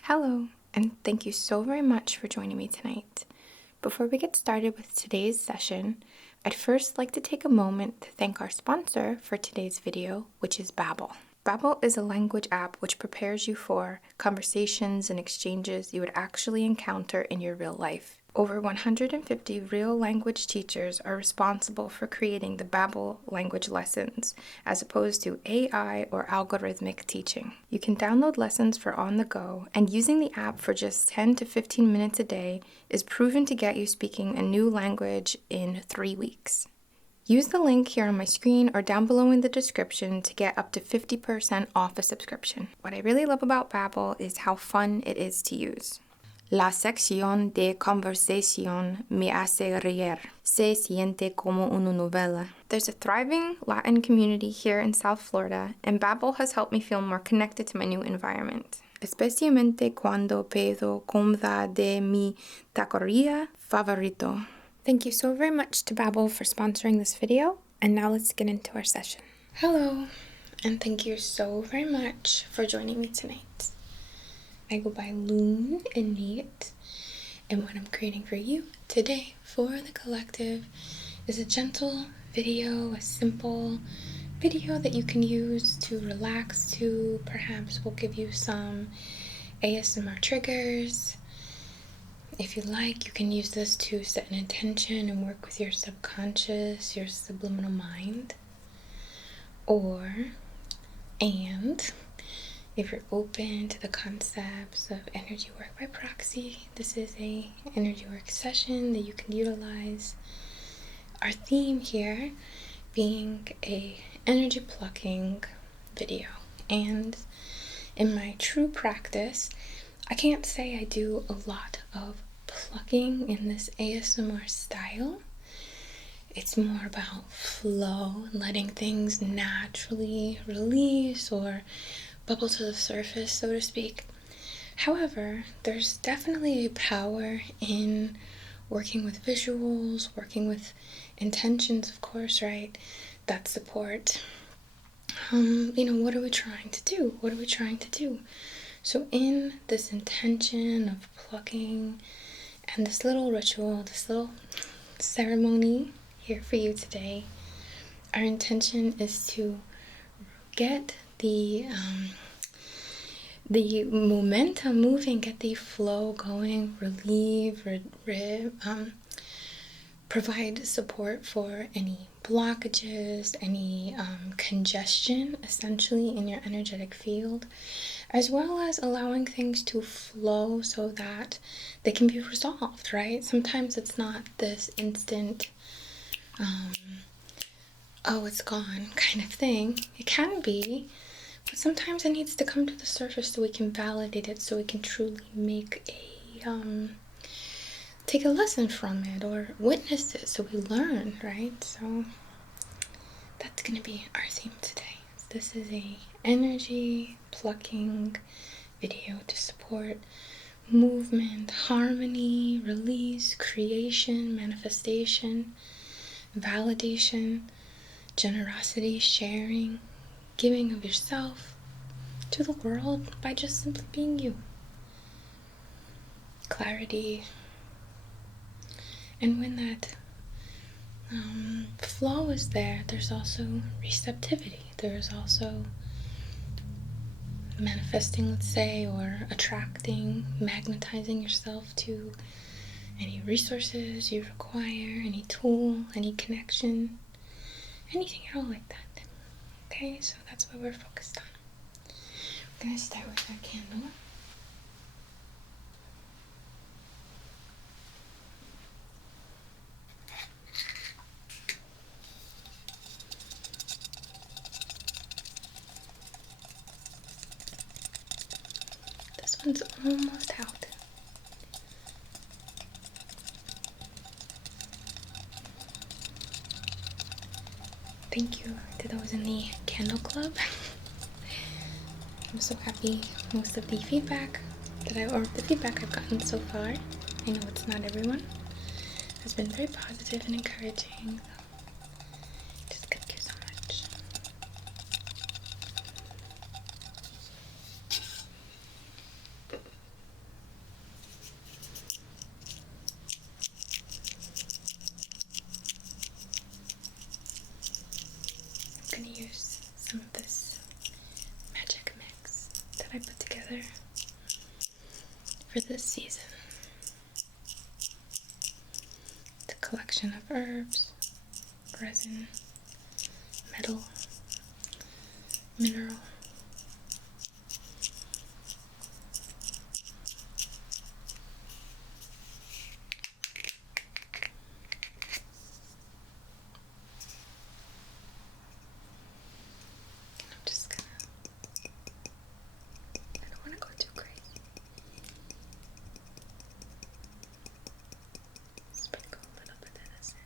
Hello, and thank you so very much for joining me tonight. Before we get started with today's session, I'd first like to take a moment to thank our sponsor for today's video, which is Babbel. Babbel is a language app which prepares you for conversations and exchanges you would actually encounter in your real life. Over 150 real language teachers are responsible for creating the Babbel language lessons, as opposed to AI or algorithmic teaching. You can download lessons for on the go, and using the app for just 10 to 15 minutes a day is proven to get you speaking a new language in 3 weeks. Use the link here on my screen or down below in the description to get up to 50% off a subscription. What I really love about Babbel is how fun it is to use. La sección de conversación me hace reír. Se siente como una novela. There's a thriving Latin community here in South Florida, and Babbel has helped me feel more connected to my new environment, especialmente cuando puedo comer de mi taqueria favorito. Thank you so very much to Babbel for sponsoring this video, and now let's get into our session. Hello, and thank you so very much for joining me tonight. I go by Lune INNATE, and what I'm creating for you today for the collective is a gentle video, a simple video that you can use to relax to. Perhaps will give you some ASMR triggers. If you like, you can use this to set an intention and work with your subconscious, your subliminal mind. If you're open to the concepts of energy work by proxy, this is a energy work session that you can utilize. Our theme here being a energy plucking video. And in my true practice, I can't say I do a lot of plucking in this ASMR style. It's more about flow and letting things naturally release or bubble to the surface, so to speak. However, there's definitely a power in working with visuals, working with intentions, of course, right? That support. What are we trying to do? What are we trying to do? So in this intention of plucking and this little ritual, this little ceremony here for you today, our intention is to get the momentum moving, get the flow going, provide support for any blockages, any congestion essentially in your energetic field, as well as allowing things to flow so that they can be resolved, right? Sometimes it's not this instant oh, it's gone kind of thing. It can be, but sometimes it needs to come to the surface so we can validate it, so we can truly make take a lesson from it or witness it, so we learn, right? So that's gonna be our theme today. This is a energy plucking video to support movement, harmony, release, creation, manifestation, validation, generosity, sharing, giving of yourself to the world by just simply being you. Clarity. And when that flow is there, there's also receptivity. There's also manifesting, let's say, or attracting, magnetizing yourself to any resources you require, any tool, any connection, anything at all like that. Okay, so that's what we're focused on. We're gonna start with our candle. This one's almost out. Thank you to those in the candle club. I'm so happy. Most of the feedback the feedback I've gotten so far, I know it's not everyone, has been very positive and encouraging. Just thank you so much. for this season. It's a collection of herbs, resin, metal, mineral. I'm just gonna, I don't want to go too crazy. Sprinkle a little bit of this in.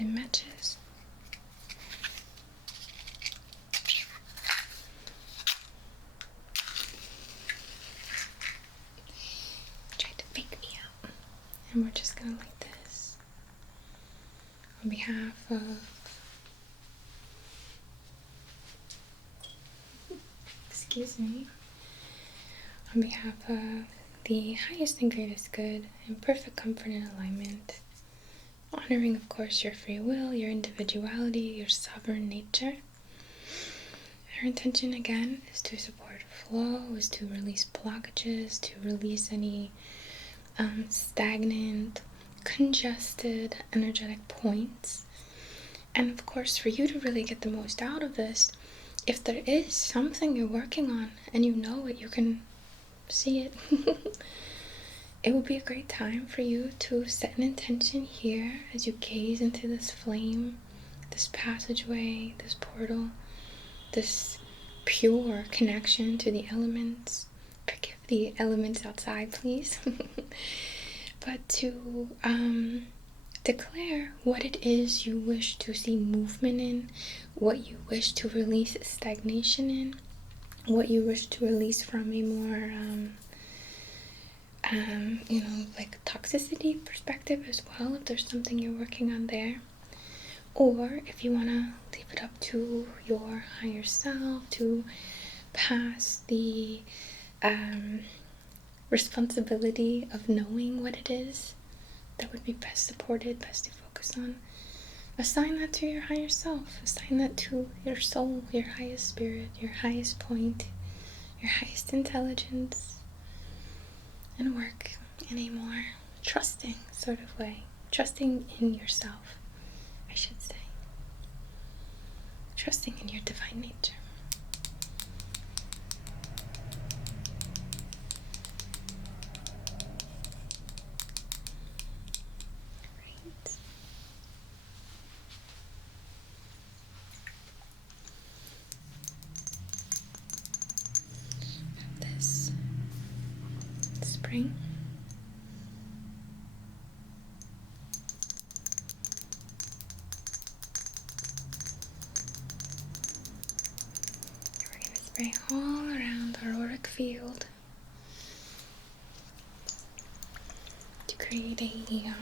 It matches. Tried to fake me out. And we're just gonna like this. On behalf of excuse me. On behalf of the highest and greatest good and perfect comfort and alignment. Honoring, of course, your free will, your individuality, your sovereign nature. Our intention, again, is to support flow, is to release blockages, to release any stagnant, congested energetic points. And, of course, for you to really get the most out of this, if there is something you're working on and you know it, you can see it. It would be a great time for you to set an intention here as you gaze into this flame, this passageway, this portal, this pure connection to the elements. Forgive the elements outside, please. But to declare what it is you wish to see movement in, what you wish to release stagnation in, what you wish to release from a more like toxicity perspective as well, if there's something you're working on there. Or if you want to leave it up to your higher self to pass the responsibility of knowing what it is that would be best supported, best to focus on, assign that to your higher self. Assign that to your soul, your highest spirit, your highest point, your highest intelligence. And work in a more trusting sort of way. Trusting in yourself, I should say. Trusting in your divine nature. Right. This spring. We're going to spray all around our auric field to create a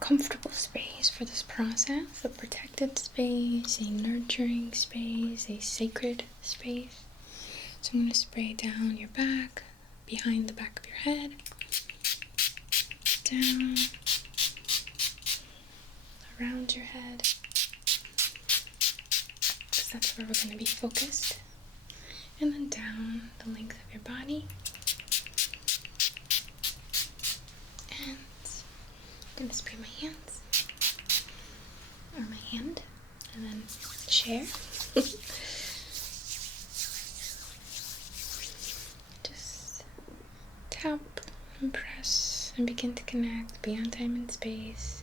comfortable space for this process, a protected space, a nurturing space, a sacred space. So I'm going to spray down your back, behind the back of your head, down, around your head, because that's where we're going to be focused, and then down the length of your body. And I'm going to spray my hands, or my hand, and then share. Just tap and press and begin to connect beyond time and space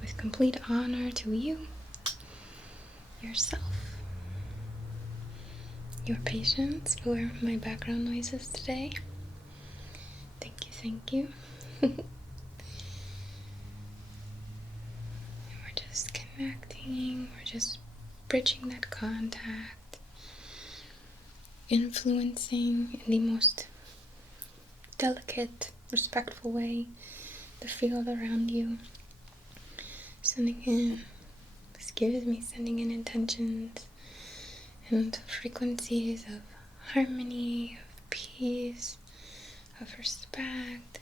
with complete honor to you, yourself, your patience for my background noises today. Thank you, thank you. We're just connecting, we're just bridging that contact, influencing in the most delicate, respectful way the field around you. Sending in intentions and frequencies of harmony, of peace, of respect,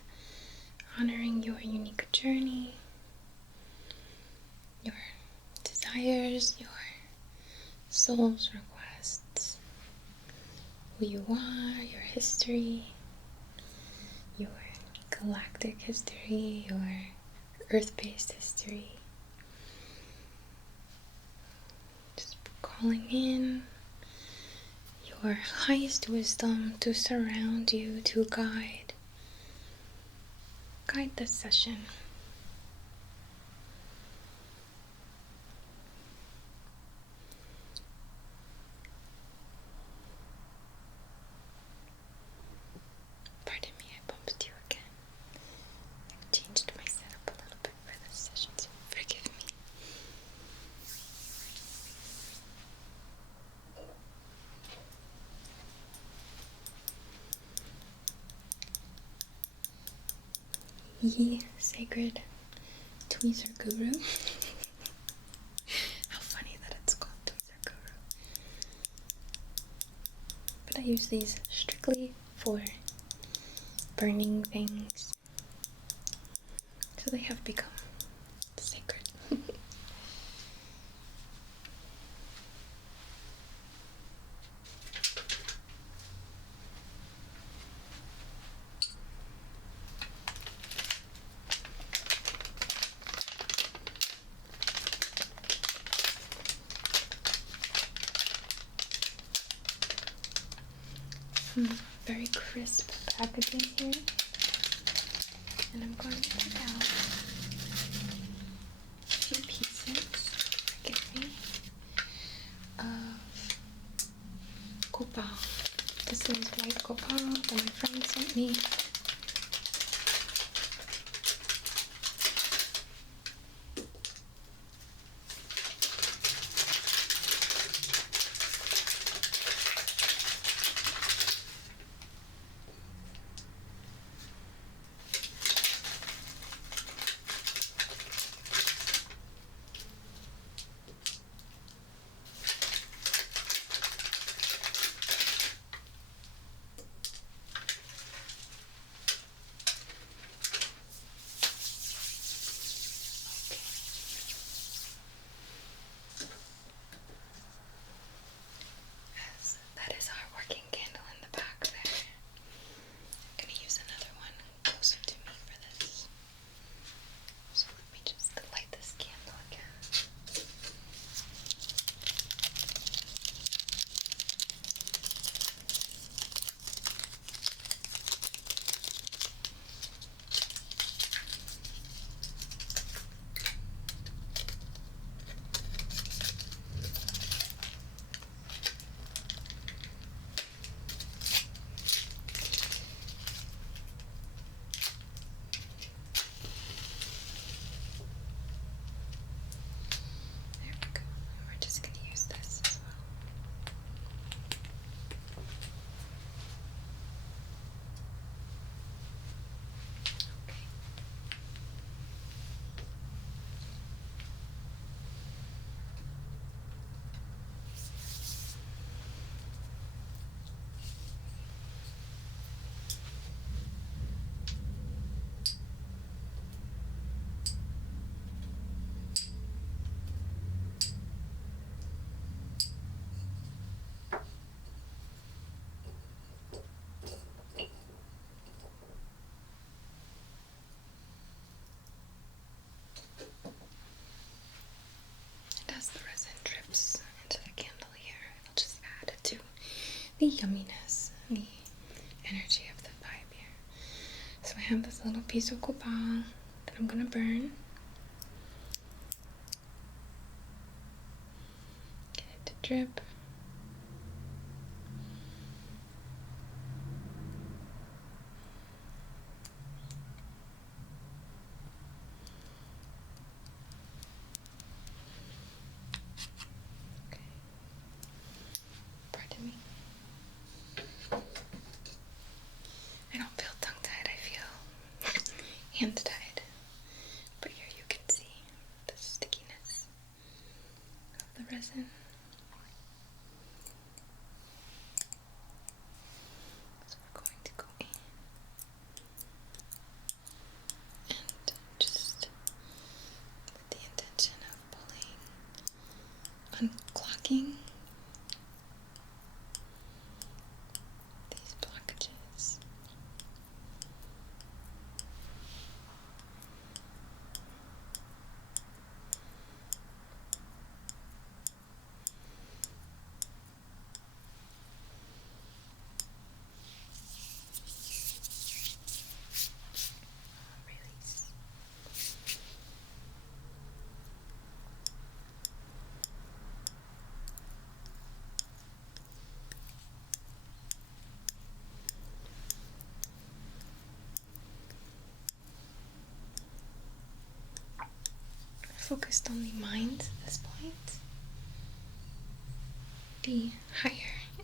honoring your unique journey, your desires, your soul's requests, who you are, your history, your galactic history, your earth-based history. Just calling in your highest wisdom to surround you, to guide this session. Pardon me, I bumped you again. I've changed my setup a little bit for this session, so forgive me. Ye sacred tweezer guru. How funny that it's called tweezer guru. But I use these strictly for burning things, so they have become sacred. Very crisp packaging here, and I'm going to take out a few pieces, forgive me, of copal. This is white copal that my friend sent me. That is our working candle in the back there. I'm going to use another one closer to me for this. So let me just light this candle again. There we go. We're just going to use this as well. Okay. And as the resin drips into the candle here, it'll just add to the yumminess and the energy of the vibe here. have this little piece of copal that I'm gonna burn. Get it to drip. Okay. Pardon me. I don't feel tongue-tied, I feel hand-tied. But here you can see the stickiness of the resin. So we're going to go in and just with the intention of pulling, unclogging these blockages. Release. Focused on the mind at this point, the higher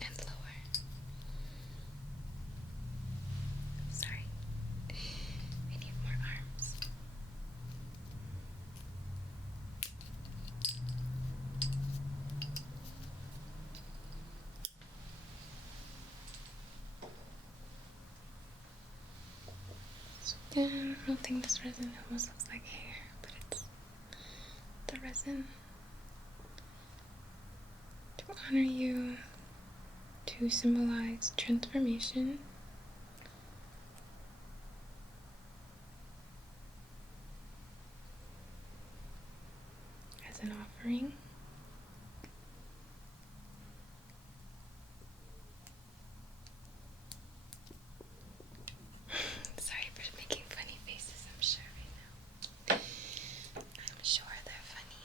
and lower. Sorry, I need more arms. So again, I don't think this resin almost looks like hair, but it's the resin to honor you, to symbolize transformation. As an offering. Sorry for making funny faces, I'm sure right now. I'm sure they're funny.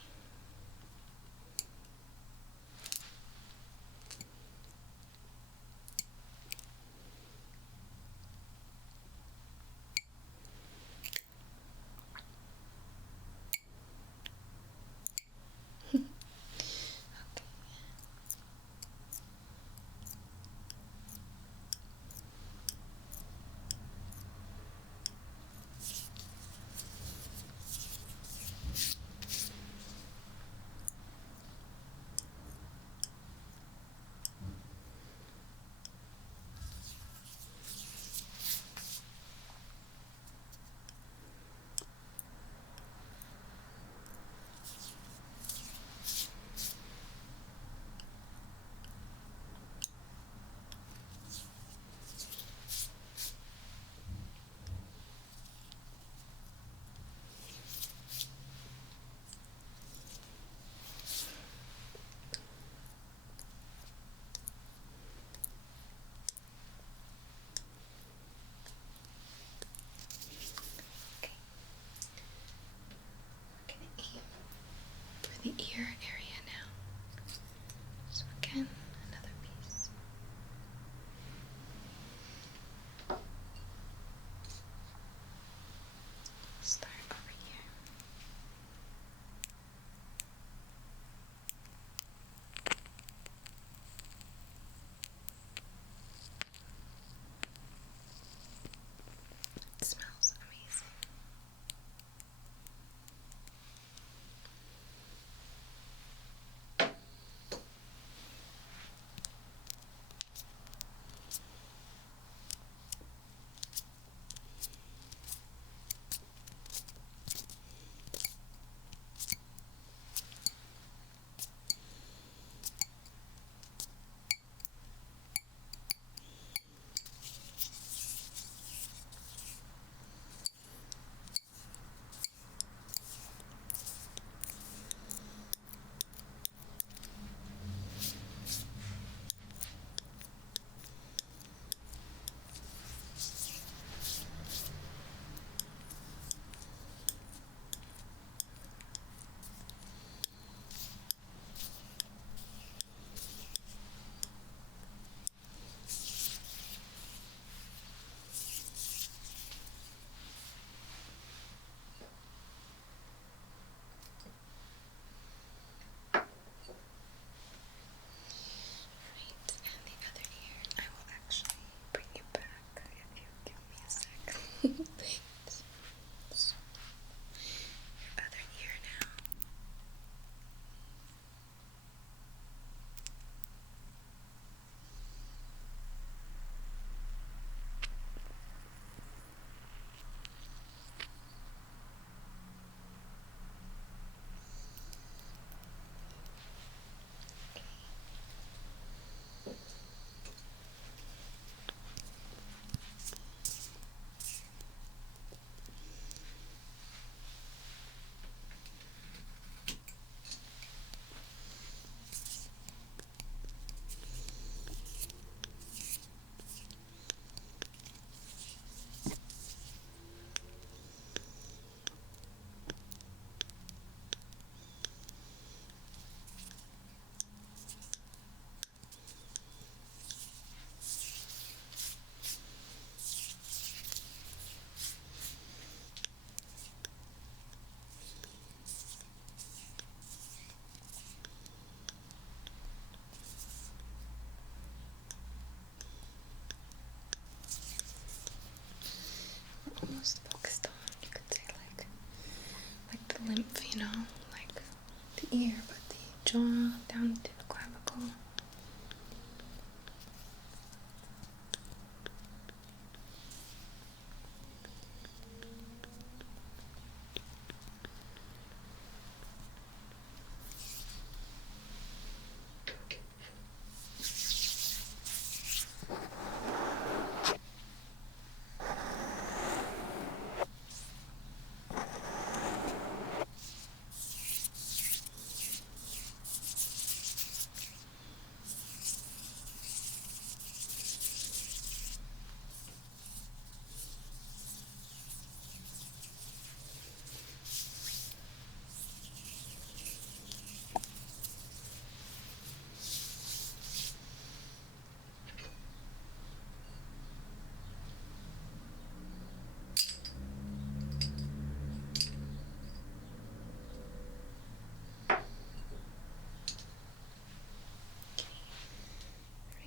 lymph, like the ear, but the jaw down to the clavicle.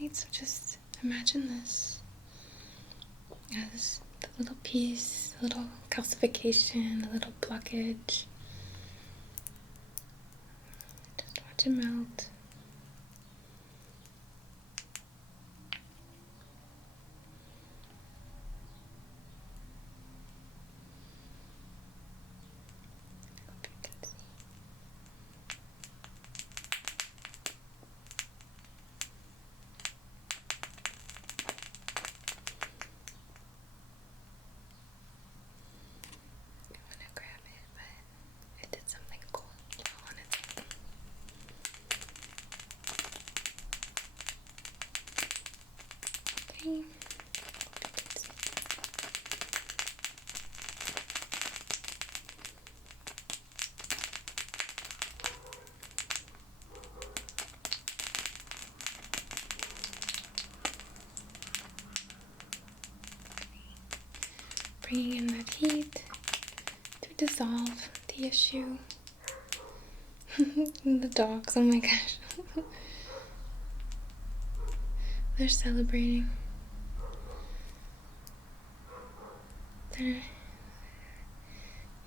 Right, so just imagine this as the little piece, a little calcification, a little blockage. Just watch it melt. Hope you can see. I want to grab it, but it did something cool on its own. Okay. Hope you can see. Bringing in that heat to dissolve the issue. And the dogs, oh my gosh. They're celebrating.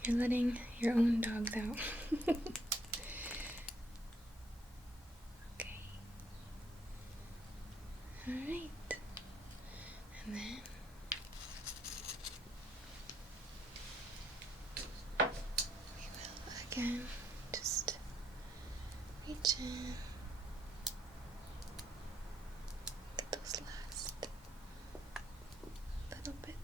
You're letting your own dogs out. Okay. Alright. And then we will again just reach in. Get those last little bits.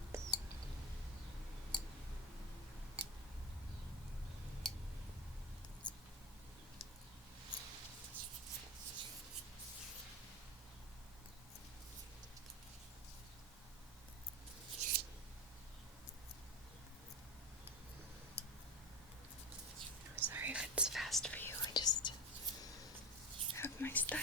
I'm sorry if it's fast for you. I just have my style,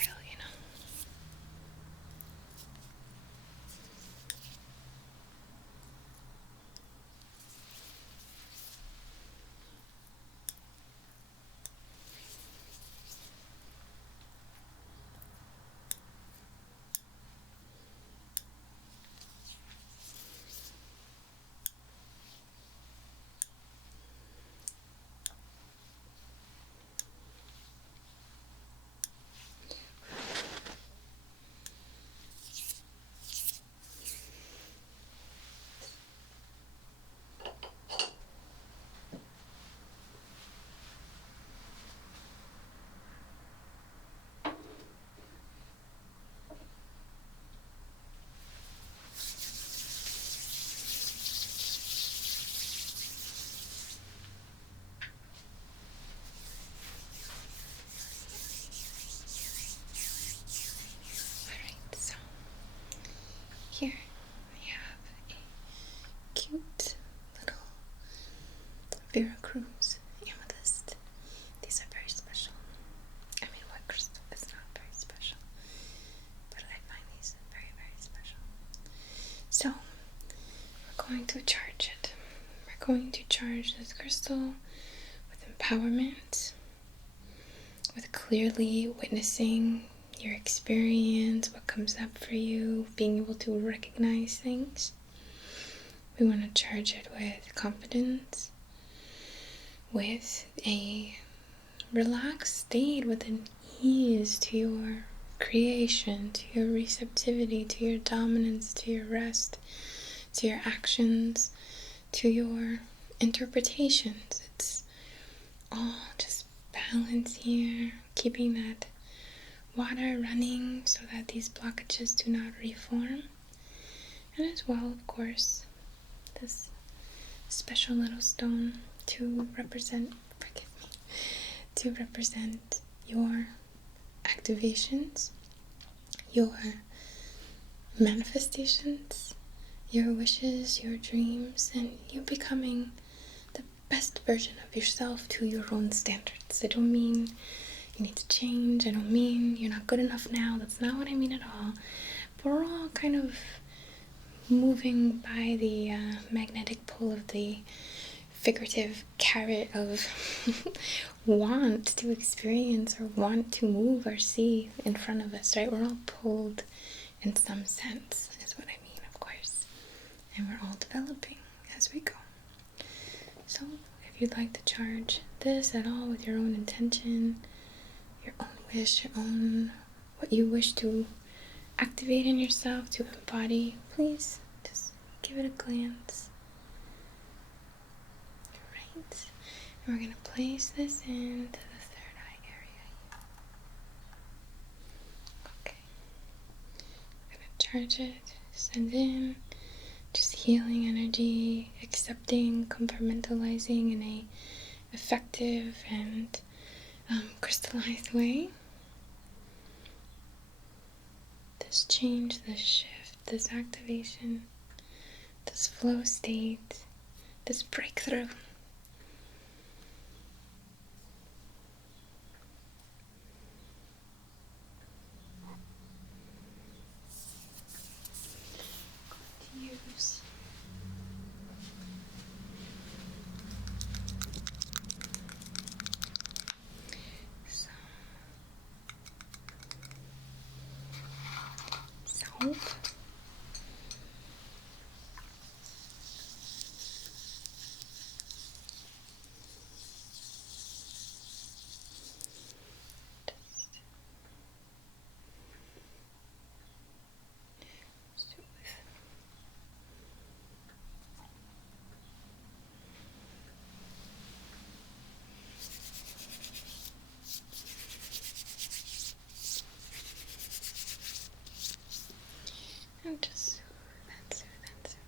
Alright, so here we have a cute little Veracruz amethyst. These are very special. I mean, what crystal is not very special? But I find these very, very special. So, we're going to charge it. We're going to charge this crystal with empowerment, with clearly witnessing your experience, what comes up for you, being able to recognize things. We want to charge it with confidence, with a relaxed state, with an ease to your creation, to your receptivity, to your dominance, to your rest, to your actions, to your interpretations. It's all just balance here, keeping that water running so that these blockages do not reform. And as well, of course, this special little stone to represent, to represent your activations, your manifestations, your wishes, your dreams, and you becoming the best version of yourself to your own standards. I don't mean you need to change. I don't mean you're not good enough now. That's not what I mean at all. But we're all kind of moving by the magnetic pull of the figurative carrot of want to experience or want to move or see in front of us, right? We're all pulled in some sense, is what I mean, of course. And we're all developing as we go. So if you'd like to charge this at all with your own intention, your own wish, your own, what you wish to activate in yourself, to embody, please just give it a glance. Right. And we're going to place this into the third eye area. Okay. We're going to charge it, send in just healing energy, accepting, compartmentalizing in a effective and crystallized way. This change, this shift, this activation, this flow state, this breakthrough. Use some soap. And just soothe and soothe and soothe.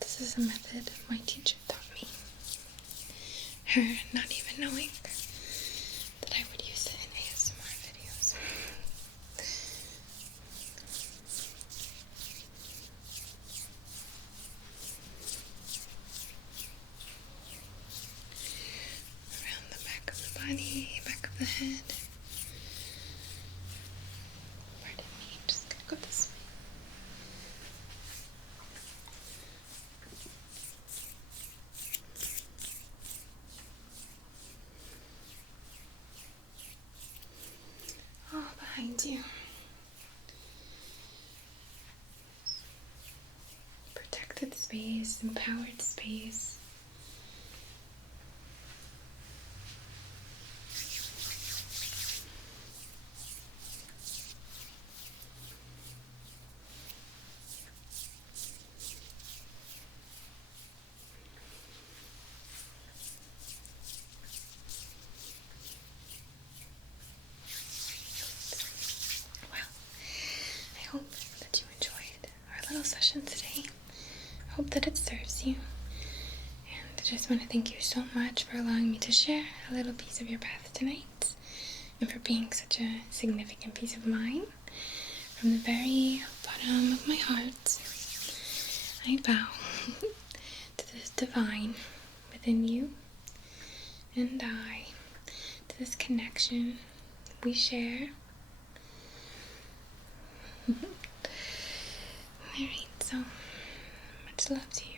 This is a method my teacher taught me. Her not even knowing that I would use it in ASMR videos. Around the back of the body, back of the head. Pardon me, I'm just gonna go this way. All behind you. Protected space, empowered space. just want to thank you so much for allowing me to share a little piece of your path tonight, and for being such a significant piece of mine. From the very bottom of my heart, I bow to this divine within you and I, to this connection we share. Alright, so much love to you.